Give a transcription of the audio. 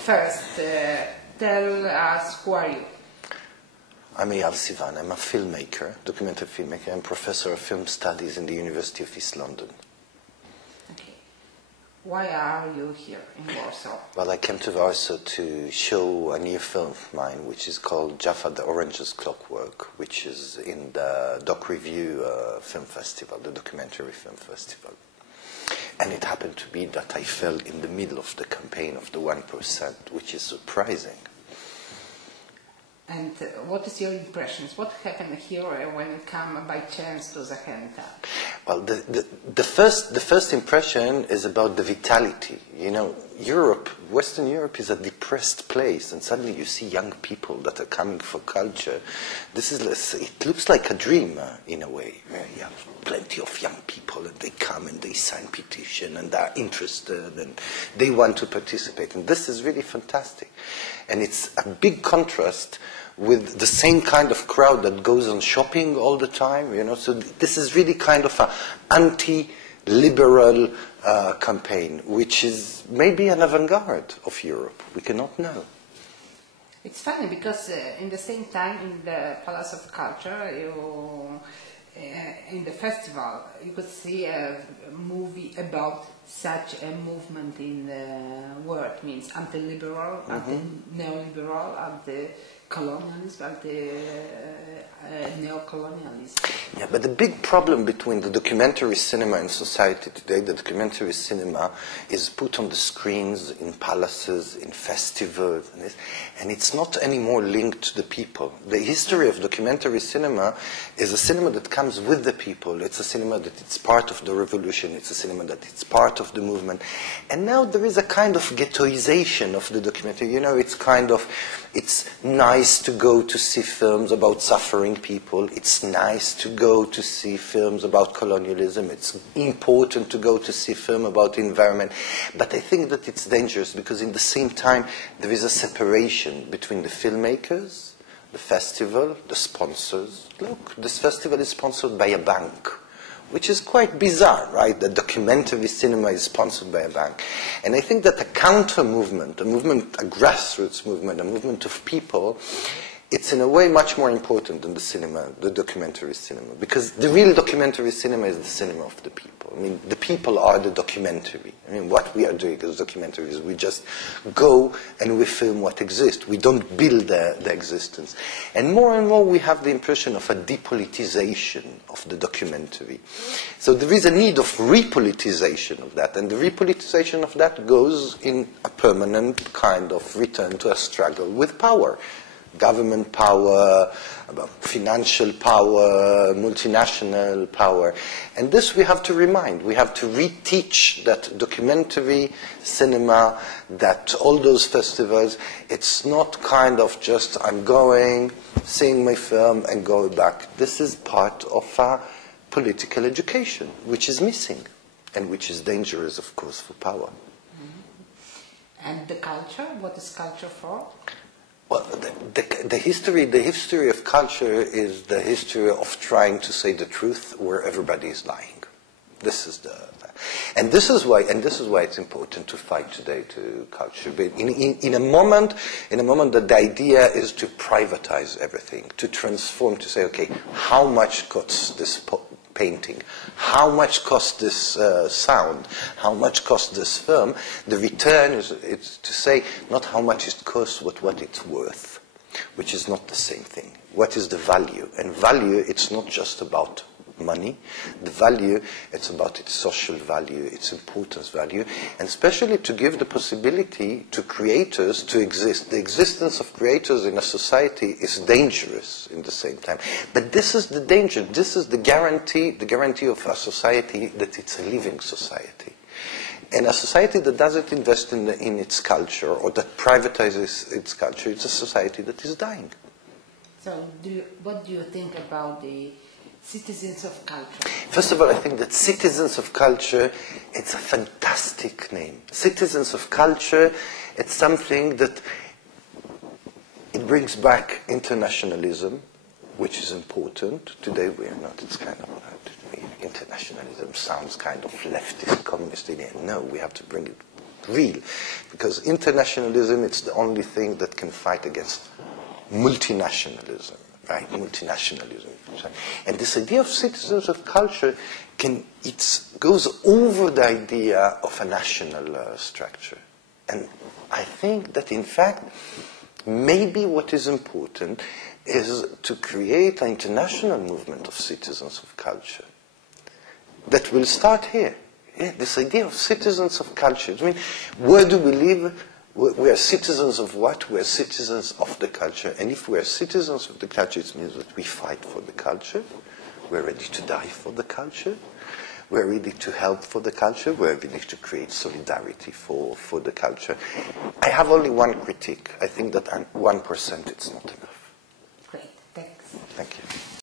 First, tell us who are you? I'm Eyal Sivan. I'm a filmmaker, documentary filmmaker. I'm professor of film studies in the University of East London. Okay. Why are you here in Warsaw? Well, I came to Warsaw to show a new film of mine, which is called Jaffa the Orange's Clockwork, which is in the Doc Review Film Festival, the documentary film festival. And it happened to be that I fell in the middle of the campaign of the 1%, which is surprising. And what is your impressions? What happened here when you come by chance to Zachęta? Well, the first impression is about the vitality. You know, Europe, Western Europe is a depressed place, and suddenly you see young people that are coming for culture. It looks like a dream in a way. You have plenty of young people, and they come and they sign petition, and they're interested, and they want to participate. And this is really fantastic. And it's a big contrast with the same kind of crowd that goes on shopping all the time, you know. So this is really kind of an anti-liberal campaign, which is maybe an avant-garde of Europe. We cannot know. It's funny because in the same time in the Palace of Culture, in the festival, you could see a movie about such a movement in the world, means anti-liberal, anti-neoliberal, anti-colonialism, anti-neocolonialism. Yeah, but the big problem between the documentary cinema and society today, the documentary cinema is put on the screens, in palaces, in festivals, and it's not anymore linked to the people. The history of documentary cinema is a cinema that comes with the people. It's a cinema that it's part of the revolution. It's a cinema that it's part of the movement. And now there is a kind of ghettoization of the documentary. You know, it's nice to go to see films about suffering people. It's nice to go to see films about colonialism. It's important to go to see film about environment. But I think that it's dangerous because in the same time there is a separation between the filmmakers, the festival, the sponsors. Look, this festival is sponsored by a bank, which is quite bizarre, right? The documentary cinema is sponsored by a bank. And I think that a counter-movement, a grassroots movement, a movement of people, it's in a way much more important than the cinema, the documentary cinema. Because the real documentary cinema is the cinema of the people. I mean, the people are the documentary. I mean, what we are doing as documentaries, we just go and we film what exists. We don't build the existence. And more we have the impression of a depolitization of the documentary. So there is a need of repolitization of that. And the repolitization of that goes in a permanent kind of return to a struggle with power. Government power, financial power, multinational power. And this we have to remind. We have to reteach that documentary cinema, that all those festivals, it's not kind of just I'm going, seeing my film and going back. This is part of a political education, which is missing and which is dangerous, of course, for power. And the culture? What is culture for? Well, the history of culture is the history of trying to say the truth where everybody is lying. This is why it's important to fight today to culture. But in a moment that the idea is to privatize everything, to transform, to say, okay, how much costs this painting? How much costs this sound? How much costs this film? The return is to say not how much it costs, but what it's worth, which is not the same thing. What is the value? And value, it's not just about money. The value, it's about its social value, its importance value, and especially to give the possibility to creators to exist. The existence of creators in a society is dangerous in the same time. But this is the danger. This is the guarantee of a society that it's a living society. And a society that doesn't invest in its culture or that privatizes its culture, it's a society that is dying. So what do you think about the citizens of culture? First of all, I think that citizens of culture, it's a fantastic name. Citizens of culture, it's something that it brings back internationalism, which is important. Today we are not, it's kind of, internationalism sounds kind of leftist, communist idea. No, we have to bring it real. Because internationalism, it's the only thing that can fight against multinationalism, right? Multinationalism. And this idea of citizens of culture goes over the idea of a national structure. And I think that, in fact, maybe what is important is to create an international movement of citizens of culture that will start here. Yeah, this idea of citizens of culture. I mean, where do we live? We are citizens of what? We are citizens of the culture. And if we are citizens of the culture, it means that we fight for the culture. We're ready to die for the culture. We're ready to help for the culture. We're ready to create solidarity for the culture. I have only one critique. I think that 1% is not enough. Great, thanks. Thank you.